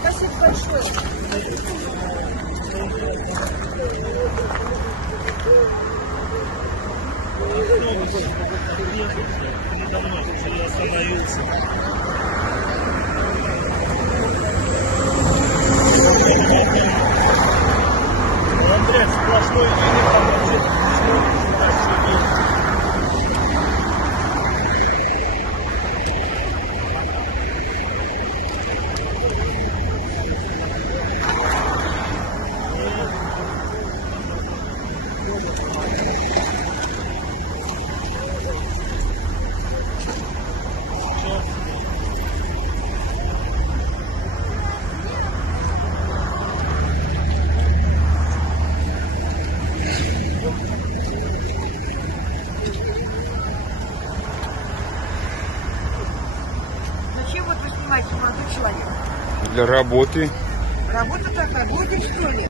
Спасибо большое. Я остановился. Андрей, сплошной Зачем вот вы снимаете молодой человек? Для работы. Работа такая, будет что ли?